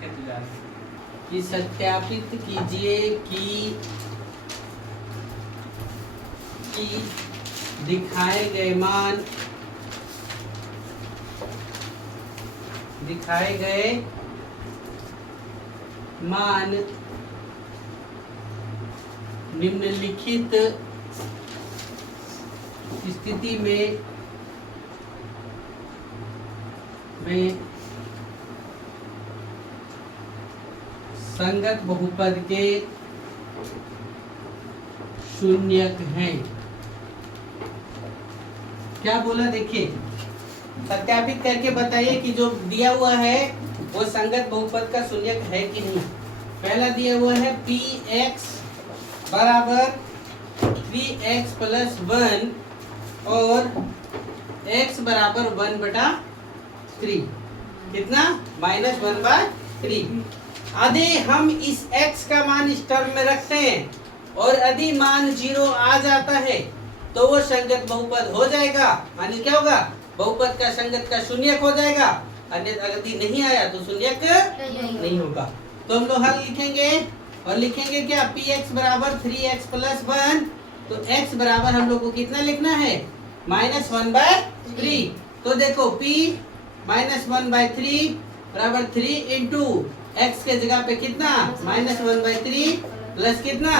कि सत्यापित कीजिए कि दिखाए गए मान निम्नलिखित स्थिति में संगत बहुपद के शून्यक हैं। क्या बोला देखिए, सत्यापित करके बताइए कि जो दिया हुआ है वो संगत बहुपद का शून्यक है कि नहीं। पहला दिया हुआ है पी एक्स बराबर 3x प्लस 1 और x बराबर 1/3, कितना -1/3। यदि हम इस x का मान इस टर्म में रखते हैं और यदि मान 0 आ जाता है तो वो संगत बहुपद हो जाएगा, माने क्या होगा, बहुपद का संगत का शून्यक हो जाएगा। अन्यथा यदि नहीं आया तो शून्यक नहीं होगा। तो हम लोग हल लिखेंगे और लिखेंगे क्या, px बराबर 3x प्लस 1, तो x बराबर हम लोग को कितना लिखना है, -1/3। तो देखो p -1/3 बराबर 3 इंटू x के जगह पे कितना -1/3 प्लस कितना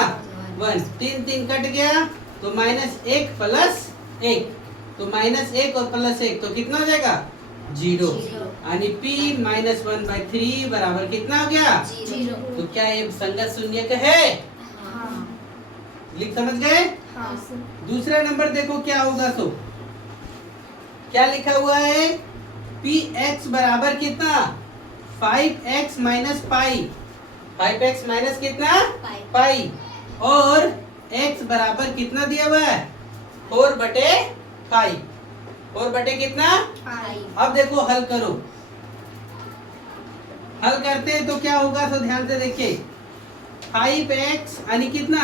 1, 3 3 कट गया तो -1 प्लस 1, तो -1 और प्लस 1 तो कितना हो जाएगा 0, यानी p -1/3 बराबर कितना हो गया 0। तो क्या ये संगत शून्यक है? लिख समझ गए? दूसरा नंबर देखो क्या होगा, तो क्या लिखा हुआ है, px बराबर कितना 5x minus pi, 5x minus कितना पाई, और x बराबर कितना दिया हुआ है 4/5, 4 कितना। अब देखो हल करो, हल करते हैं तो क्या होगा, तो ध्यान से देखिए 5x यानी कितना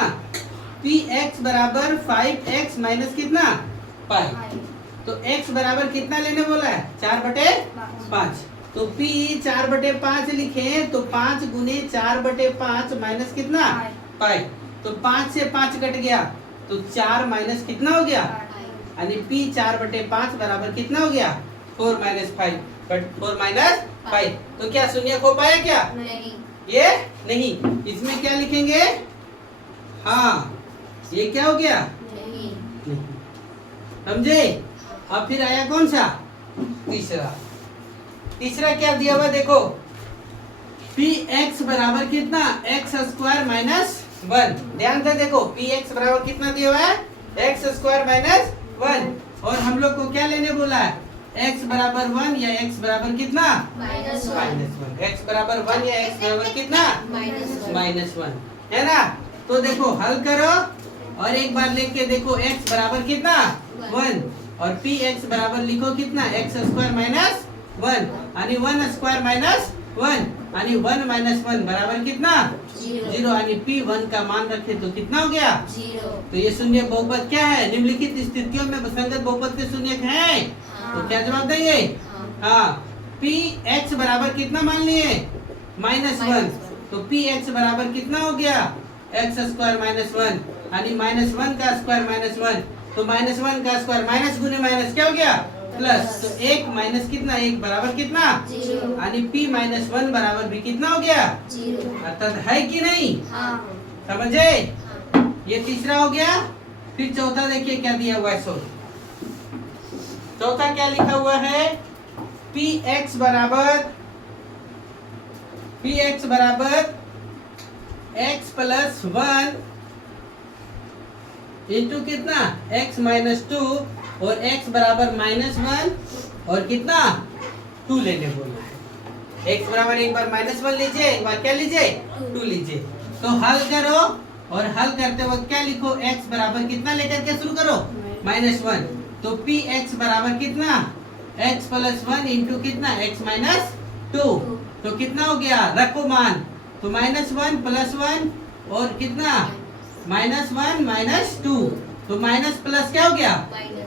px बराबर 5x माइनस कितना पाई, तो x बराबर कितना लेने बोला है 4/5, तो p 4/5 लिखे तो 5 गुने 4/5 माइनस कितना पाई, तो 5 से 5 कट गया तो 4 माइनस कितना हो गया, यानी p 4/5 बराबर कितना हो गया 4 - 5, बट 4 - 5, तो क्या शून्य हो पाया क्या? नहीं। ये नहीं, इसमें क्या लिखेंगे, हाँ ये क्या हो गया नहीं। समझे। अब फिर आया कौन सा, तीसरा क्या दिया हुआ देखो, px बराबर कितना x² माइनस 1, ध्यान से देखो px बराबर कितना दिया हुआ है x² माइनस 1, और हम लोग को क्या लेने बोला है x बराबर 1 या x बराबर कितना -1, x बराबर 1 या x बराबर कितना -1, है ना। तो देखो हल करो और एक बार लिख के देखो x बराबर कितना 1 और px बराबर लिखो कितना x² माइनस 1, यानी 1² माइनस 1, यानी 1 - 1 बराबर कितना 0, यानी p1 का मान रखे तो कितना हो गया 0। तो ये शून्य बहुपद क्या है, निम्नलिखित स्थितियों में संगत बहुपद के शून्यक हैं। तो क्या जवाब देंगे, हाँ px बराबर कितना मान लिए -1, तो px बराबर कितना हो गया x² माइनस 1, यानी -1 का स्क्वायर -1, तो -1 का स्क्वायर माइनस गुने माइनस क्या हो गया प्लस, तो 1 माइनस कितना 1 बराबर कितना 0, यानी p -1 बराबर भी कितना हो गया 0। अर्थात है कि नहीं, हाँ। समझे। ये तीसरा हो गया। फिर चौथा देखिए क्या दिया हुआ है, चौथा क्या लिखा हुआ है, px बराबर x प्लस 1 इंटू कितना x माइनस 2 और x बराबर -1 और कितना 2 लेने बोला है। x बराबर एक बार -1 लीजिए, एक बार क्या लीजिए 2 लीजिए। तो हल करो और हल करते वक्त क्या लिखो, x बराबर कितना लेकर के शुरू करो -1, तो px बराबर कितना x प्लस 1 इंटू कितना x माइनस 2, तो कितना हो गया रखो मान, तो -1 प्लस 1 और कितना -1 - 2, तो माइनस प्लस क्या हो गया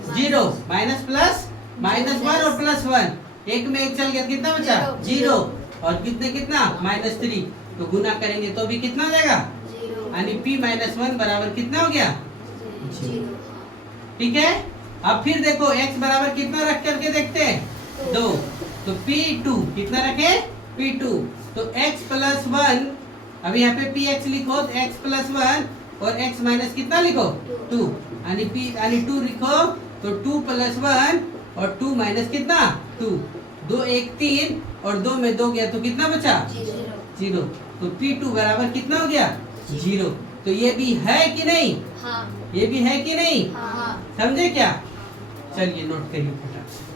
0, माइनस प्लस -1 और +1, एक में एक चल गया कितना बचा 0, और कितने कितना -3, तो गुना करेंगे तो भी कितना हो जाएगा, यानी p - 1 बराबर कितना हो गया, 0। ठीक है। अब फिर देखो x बराबर कितना रख करके देखते हैं, 2, तो p2 कितना रखे, p2, तो x + 1, अभी यहाँ पे px लिखो तो x + 1 और x माइनस कितना लिखो, 2, यानी p यानी 2 लिखो तो 2 + 1 और 2 माइनस कितना, 2, 2 1 3 और 2 में 2 गया तो कितना बचा, 0, तो p2 बराबर कितना हो गया, 0। तो ये भी है कि नहीं, हाँ। ये भी है कि नहीं, हाँ। समझे क्या, चलिए नोट करिए फटाफट से।